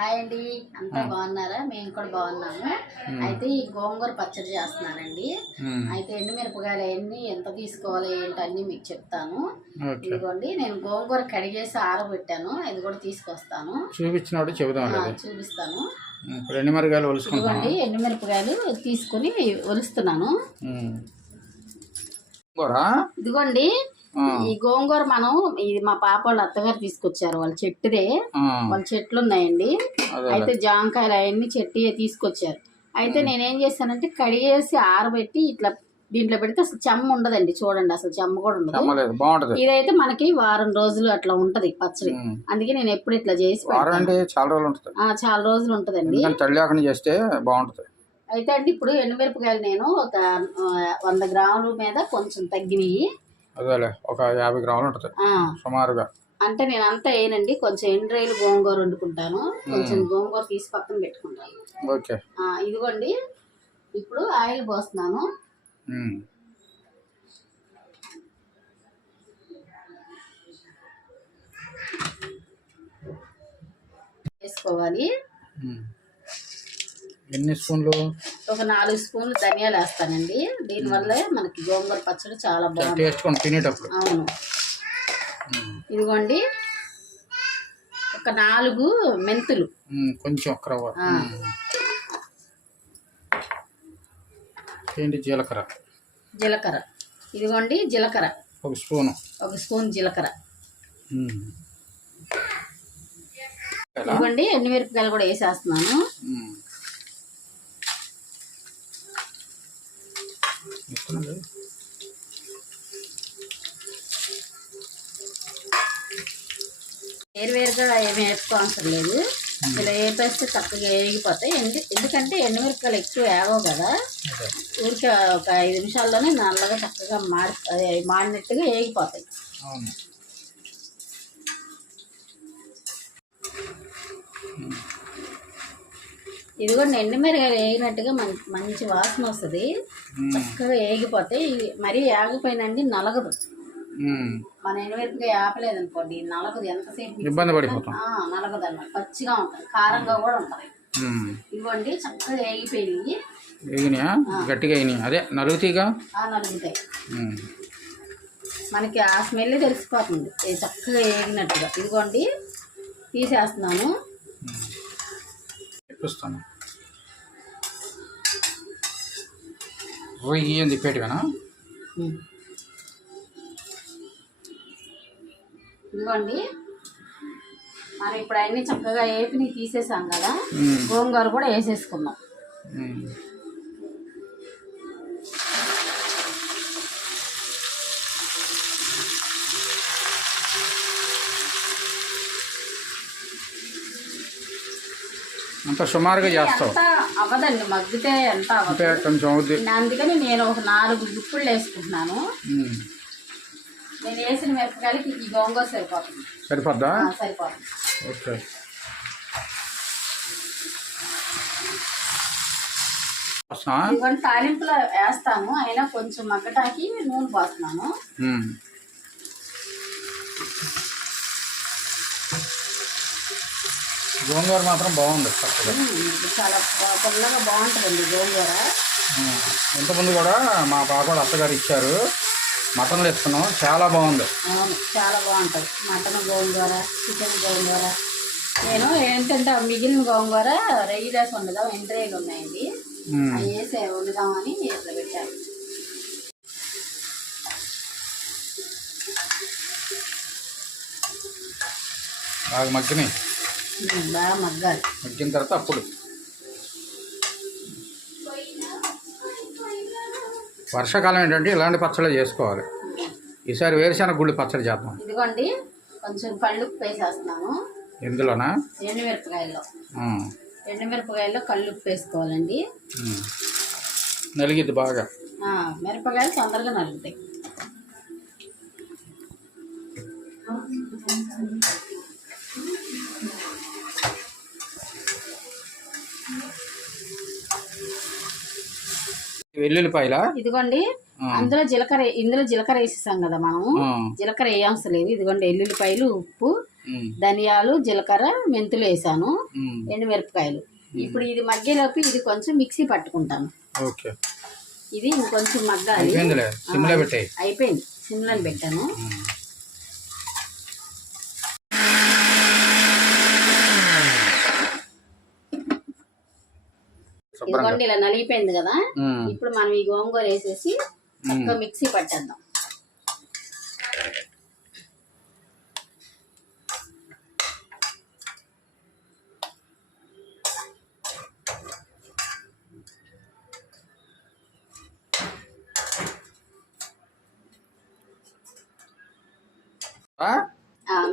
Hi అండి, అంతా బాగున్నారా? మేము కూడా బాగున్నాము. అయితే ఈ గోంగూర పచ్చడి చేస్తున్నానండి. అయితే ఎండుమిరపకాయలు అవన్నీ ఎంత తీసుకోవాలి ఏంటి అన్నీ మీకు చెప్తాను. ఇదిగోండి, నేను గోంగూర కడిగేసి ఆరబెట్టాను, ఇది కూడా తీసుకొస్తాను. చూపించినప్పుడు చూపిస్తాను. ఇదిగోండి, ఎండుమిరపకాయలు తీసుకుని ఒలుస్తున్నాను. ఇదిగోండి, ఈ గోంగూర మనం ఇది మా పాప వాళ్ళ అత్తగారు తీసుకొచ్చారు, వాళ్ళ చెట్టుదే. వాళ్ళ చెట్లు ఉన్నాయండి. అయితే జాంకాయలు అవన్నీ చెట్టు తీసుకొచ్చారు. అయితే నేనేం చేస్తానంటే కడిగేసి ఆరబెట్టి ఇట్లా దీంట్లో పెడితే అసలు చెమ్మ ఉండదండి. చూడండి, అసలు చెమ్మ కూడా ఉండదు. ఇదైతే మనకి వారం రోజులు అట్లా ఉంటది పచ్చడి. అందుకే నేను ఎప్పుడు ఇట్లా చేసి చాలా రోజులు ఉంటదండి. చేస్తే బాగుంటది. అయితే అండి, ఇప్పుడు ఎండుమిరపకాయలు నేను ఒక 100 గ్రాముల మీద కొంచెం తగ్గినవి, ఒక 50 గ్రాములు ఉంటుంది సుమారుగా. అంటే నేను అంతా వేయనండి, కొంచెం ఎండ్రాయిలు గోంగూర వండుకుంటాను, కొంచెం గోంగూర తీసి పక్కన పెట్టుకుంటాను. ఓకే, ఇదిగోండి, ఇప్పుడు ఆయిల్ పోస్తున్నాను. వేసుకోవాలి. ఎన్ని స్పూన్లు? ఒక 4 స్పూన్లు ధనియాలు వేస్తానండి. దీనివల్ల మనకి గోంగూర పచ్చడి చాలా బాగుంటుంది తినేటప్పుడు. అవును. ఇదిగోండి, ఒక 4 మెంతులు, కొంచెం జీలకర్ర. ఇదిగోండి, జీలకర్ర ఒక స్పూన్ జీలకర్ర. ఇదిగోండి, ఎండుమిరపకాయలు కూడా వేసేస్తున్నాను. వేరువేరుగా ఏమి వేసుకోవసరం లేదు, ఇలా వేపేస్తే చక్కగా వేగిపోతాయి. ఎందుకంటే ఎండుమిరపకాయలు ఎక్కువ వేగవు కదా, ఊరికి ఒక 5 నిమిషాల్లోనే నల్లగా చక్కగా మాడినట్టుగా వేగిపోతాయి. ఇది కూడా ఎండుమిరపకాయలు వేగినట్టుగా మంచి వాసన వస్తుంది, చక్కగా వేగిపోతాయి. మరీ వేగపోయినండి నలగదు. మన ఎండుమిరపకాయ ఆపలేదు అనుకోండి నలగదు, ఎంతసేపు ఇబ్బంది పడిపోతాం. నలగదు అన్నమాట, పచ్చిగా ఉంటుంది, కారంగా కూడా ఉంటుంది. ఇవ్వండి, చక్కగా వేగిపోయి గట్టిగా అదే నలుగుతాయిగా. నలుగుతాయి, మనకి ఆ స్మెల్ తెలిసిపోతుంది చక్కగా వేగినట్టుగా. ఇదిగోండి, తీసేస్తున్నాను. ఇదిగోండి, మనం ఇప్పుడు అన్ని చక్కగా ఏపిని తీసేసాం కదా, గోంగూర కూడా వేసేసుకుందాం. అంత సుమారుగా చేస్తావు? అవ్వదండి, మగ్గితే ఎంత అవ్వదు. అందుకని నేను ఒక 4 గుప్పుళ్ళు వేసుకుంటున్నాను. నేను వేసిన మిరపకాయలకి ఈ గోంగూర సరిపోతుంది. సరిపోద్దా? సరిపోతుంది. ఓకే, ఇవన్నీ తాలింపులో వేస్తాను, అయినా కొంచెం మగ్గటాకి నూనె పోస్తున్నాను. గోంగూర మాత్రం బాగుంది, చాలా పుల్లగా బాగుంటుందండి గోంగూర. ఇంతకుముందు కూడా మా పాప అత్తగారు ఇచ్చారు, మటన్ తెచ్చుకున్నాం, చాలా బాగుంది. అవును, చాలా బాగుంటుంది మటన్ గోంగూర, చికెన్ గోంగూర. నేను ఏంటంటే మిగిలిన గోంగూర రొయ్యలు వేసి వండుదాం, ఎండ్రాయిలు ఉన్నాయండి, అవి వేసి వండుదామని ఇట్లా పెట్టాను. బాగా మగ్గినాయి, బాగా మగ్గాలి. మగ్గిన తర్వాత అప్పుడు వర్షాకాలం ఏంటంటే ఇలాంటి పచ్చళ్ళు చేసుకోవాలి. ఈసారి వేరుశనగ గుళ్ళు పచ్చడి చేద్దాం. ఇదిగోండి, కొంచెం కళ్ళుప్పు వేసేస్తున్నాను. ఎందులోనా? ఎండుమిరపకాయల్లో కళ్ళుప్పు వేసుకోవాలండి. నలిగిద్ది బాగా, మిరపకాయలు తొందరగా నలుగుతాయి. వెల్లుల్లిపాయల ఇదిగోండి, ఇందులో జీలకర్ర వేసేసాం కదా మనము, జీలకర్ర వేయవసరం లేదు. ఇదిగోండి, ఎల్లుల్లిపాయలు, ఉప్పు, ధనియాలు జీలకర్ర మెంతులు వేసాను, ఎండుమిరపకాయలు. ఇప్పుడు ఇది మగ్గేలోపు ఇది కొంచెం మిక్సీ పట్టుకుంటాను. ఓకే, ఇది ఇంకొంచెం మగ్గాలి. అయిపోయింది, సిమ్లో పెట్టాను. ఇదిగోండి ఇలా నలిగిపోయింది కదా. ఇప్పుడు మనం ఈ గోంగూర వేసేసి చక్కగా మిక్సీ పట్టేద్దాం.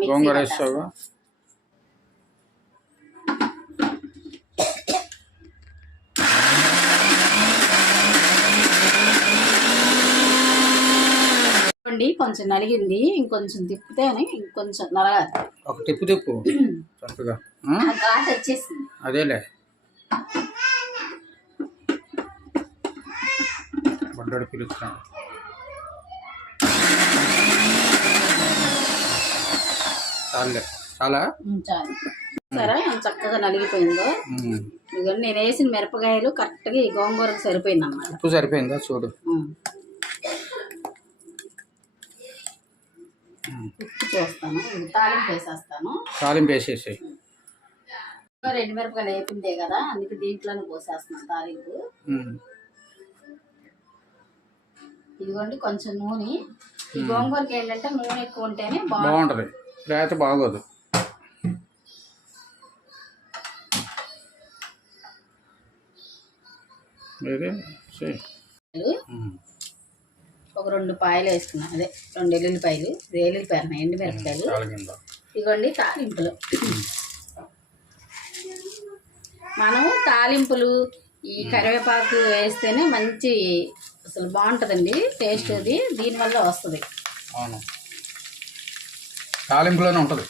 గోంగూర వేస్తావా? కొంచెం నలిగింది, ఇంకొంచెం తిప్పితే ఇంకొంచెం నలగాలి. ఒక తిప్పు చక్కగా ఘాట్ వచ్చేసింది. అదేలే బడ్డాడు పిలుస్తున్నాడు. చాలే, చాలా చాలు. సరే చక్కగా నలిగిపోయిందో. ఇదిగోండి నేను వేసిన మిరపకాయలు కరెక్ట్గా ఈ గోంగూరకు సరిపోయింది అన్నమాట. ఉప్పు సరిపోయిందా చూడు. ఉప్పు చూస్తాను. తాలింపు వేసేస్తాను. తాలింపు వేసేసి రెండు మిరపకాయలు వేపిందే కదా, అందుకే దీంట్లోనే పోసేస్తున్నాను తాలింపు. ఇదిగోండి కొంచెం నూనె. ఈ గోంగూరకి ఏంటంటే నూనె ఎక్కువ ఉంటేనే బాగుంటది, లేకపోతే బాగోదు. ఒక 2 పాయలు వేసుకున్నాను, అదే 2 ఎల్లుల్లిపాయలు. ఎల్లుల్లిపాయలు ఎండుమిరపకాయలు. ఇదిగోండి తాలింపులు. మనము తాలింపులు ఈ కరివేపాకు వేస్తేనే మంచి అసలు బాగుంటుందండి టేస్ట్. అది దీనివల్ల వస్తుంది. అవును, తాలింపులోనే ఉంటుంది.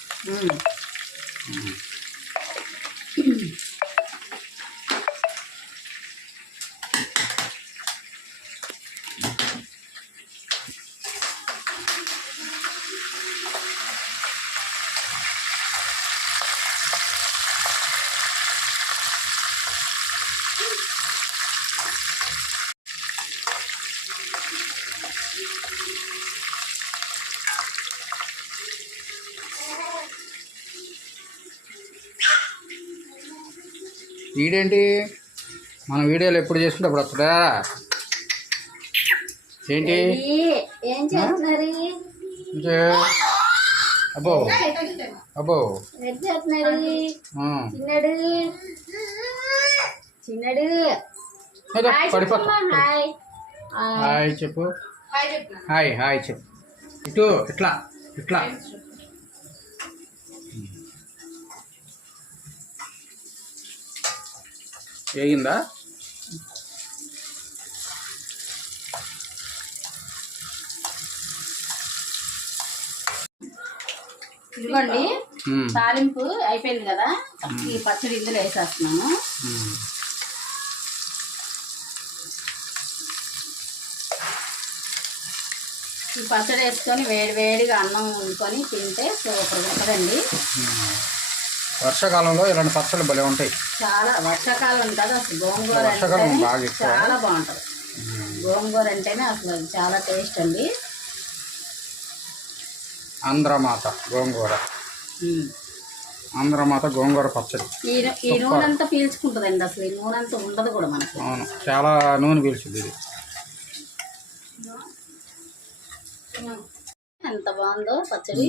వీడేంటి మన వీడియోలు ఎప్పుడు చేసుకుంటే అప్పుడు వస్తుందా ఏంటి? ఏం చేస్తున్నారు? అబ్బో అబ్బో చిన్నడు చిన్నడు పడిపోతా. హాయ్ చెప్పు. హాయ్ హాయ్ చెప్పు. ఇటు ఇట్లా ఇట్లా. వేగిందా? ఇదిగోండి తాలింపు అయిపోయింది కదా. ఈ పచ్చడి ఇందులో వేసేస్తున్నాను. ఈ పచ్చడి వేసుకొని వేడి వేడిగా అన్నం వండుకొని తింటే సూపర్ ఉంటుందండి. వర్షాకాలంలో ఇలాంటి పచ్చళ్ళు భలే ఉంటాయి. చాలా వర్షాకాలం కదా అసలు గోంగూర అంటే చాలా బాగుంటుంది. గోంగూర అంటేనే అసలు చాలా టేస్ట్ అండి. ఆంధ్రమాత గోంగూర, ఆంధ్రమాత గోంగూర పచ్చడి. ఈ నూనె అంతా పీల్చుకుంటుందండి. అసలు ఈ నూనె అంతా ఉండదు కూడా మనకి. అవును, చాలా నూనె పీల్చుద్ది ఇది. ఎంత బాగుందో పచ్చడి,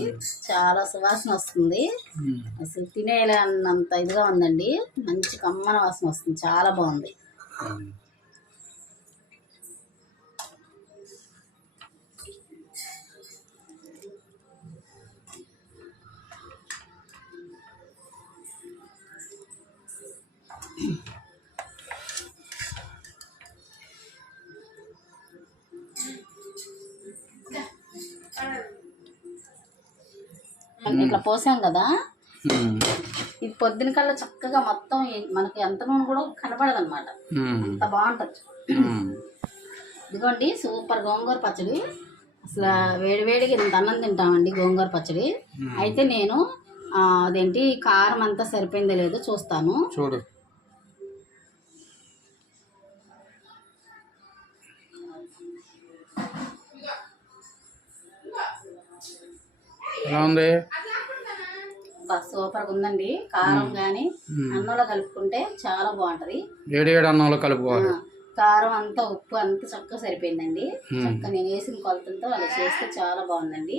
చాలా సువాసన వస్తుంది. అసలు తినేయాలన్నంత ఇదిగా ఉందండి. మంచి కమ్మన వాసన వస్తుంది, చాలా బాగుంది. ఇట్లా పోసాం కదా, ఇది పొద్దున కల్లా చక్కగా మొత్తం మనకి ఎంత నూనె కూడా కనపడదు అనమాట. అంత బాగుంటుంది. ఇదిగోండి సూపర్ గోంగూర పచ్చడి. అసలు వేడివేడిగా ఇంత అన్నం తింటామండి గోంగూర పచ్చడి. అయితే నేను అదేంటి కారం అంతా సరిపోయిందో లేదో చూస్తాను. చూడు. ఎలా ఉంది? సూపర్గా ఉందండి. కారం కానీ అన్నంలో కలుపుకుంటే చాలా బాగుంటది. వేడి అన్నంలో కలుపుకోవాలి. కారం అంతా ఉప్పు అంతా చక్కగా సరిపోయిందండి. చక్కగా నేను వేసిన కొలతలతో అలా చేస్తే చాలా బాగుందండి.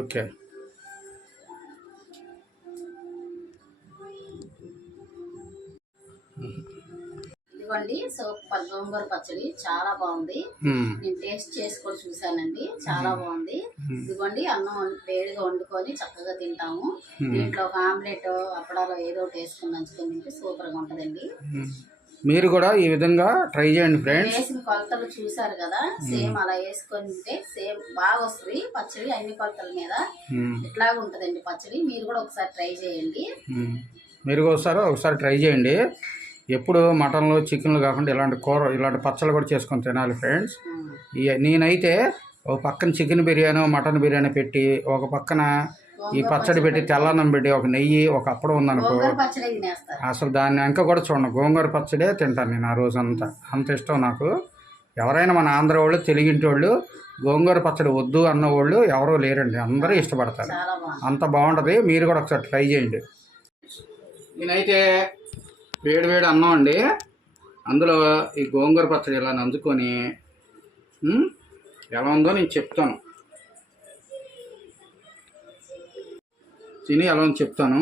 ఓకే. ఇదిగోండి సూపర్ గోంగూర పచ్చడి చాలా బాగుంది. నేను టేస్ట్ చేసి కూడా చూసానండి, చాలా బాగుంది. ఇదిగోండి అన్నం వేడిగా వండుకొని చక్కగా తింటాము. దీంట్లో ఒక ఆమ్లెట్ అప్పడాలో ఏదో ఒకటి వేసుకుని నంచుకొని తింటే సూపర్ గా ఉంటదండి. మీరు కూడా ఈ విధంగా ట్రై చేయండి ఫ్రెండ్స్. వేసిన కొలతలు చూసారు కదా, సేమ్ అలా వేసుకొని తింటే సేమ్ బాగా వస్తుంది పచ్చడి. అన్ని కొలతల మీద ఇట్లాగా ఉంటదండి పచ్చడి. మీరు కూడా ఒకసారి ట్రై చేయండి. మీరు ఒకసారి ట్రై చేయండి. ఎప్పుడు మటన్లు చికెన్లు కాకుండా ఇలాంటి ఇలాంటి పచ్చళ్ళు కూడా చేసుకొని తినాలి ఫ్రెండ్స్. నేనైతే ఒక పక్కన చికెన్ బిర్యానీ మటన్ బిర్యానీ పెట్టి ఒక పక్కన ఈ పచ్చడి పెట్టి తెల్లన్నం పెట్టి ఒక నెయ్యి ఒక అప్పడం ఉందనుకో, అసలు దాన్ని ఇంకా కూడా చూడండి, గోంగూర పచ్చడే తింటాను నేను ఆ రోజంతా. అంత ఇష్టం నాకు. ఎవరైనా మన ఆంధ్ర వాళ్ళు తెలుగింటి వాళ్ళు గోంగూర పచ్చడి వద్దు అన్న వాళ్ళు ఎవరో లేరండి, అందరూ ఇష్టపడతారు. అంత బాగుంటుంది. మీరు కూడా ఒకసారి ట్రై చేయండి. నేనైతే వేడి అన్నం అండి, అందులో ఈ గోంగూర పచ్చడి ఇలా నంచుకొని ఎలా ఉందో నేను చెప్తాను. తిని ఎలా ఉందో చెప్తాను.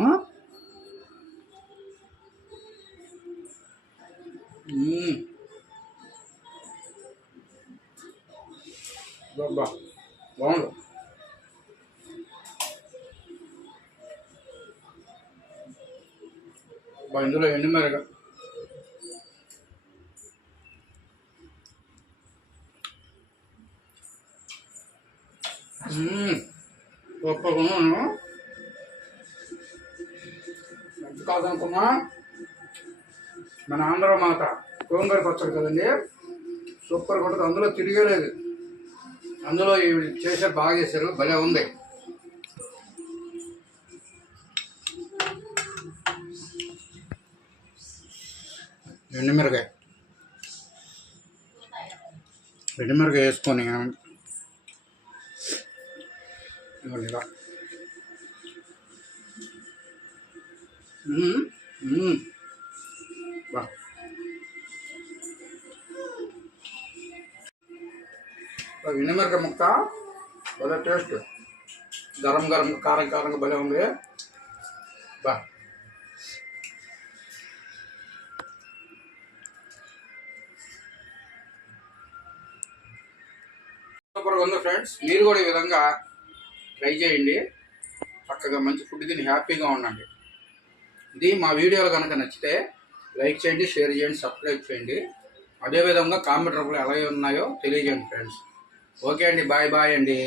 బాగుండు. ఇందులో ఎండుమిరగ ఎంత కాదనుకున్నా మన ఆంధ్ర మాత గోంగూర పచ్చడి కదండి, సూపర్గా ఉంటుంది. అందులో తిరిగేలేదు, అందులో చేశారు, బాగా చేశారు, భలే ఉంది. ఎండుమిరకాయ వేసుకొని ఇలా ఎండుమిరకాయ ముక్క భలే టేస్ట్, గరం కారంగా భలే ఉంది. బా సూపర్గా ఉంది ఫ్రెండ్స్. మీరు కూడా ఈ విధంగా ట్రై చేయండి. చక్కగా మంచి ఫుడ్ తిని హ్యాపీగా ఉండండి. ఇది మా వీడియోలు కనుక నచ్చితే లైక్ చేయండి, షేర్ చేయండి, సబ్స్క్రైబ్ చేయండి. అదేవిధంగా కామెంట్ రూపంలో ఎలా ఉన్నాయో తెలియజేయండి ఫ్రెండ్స్. ఓకే అండి, బాయ్ అండి.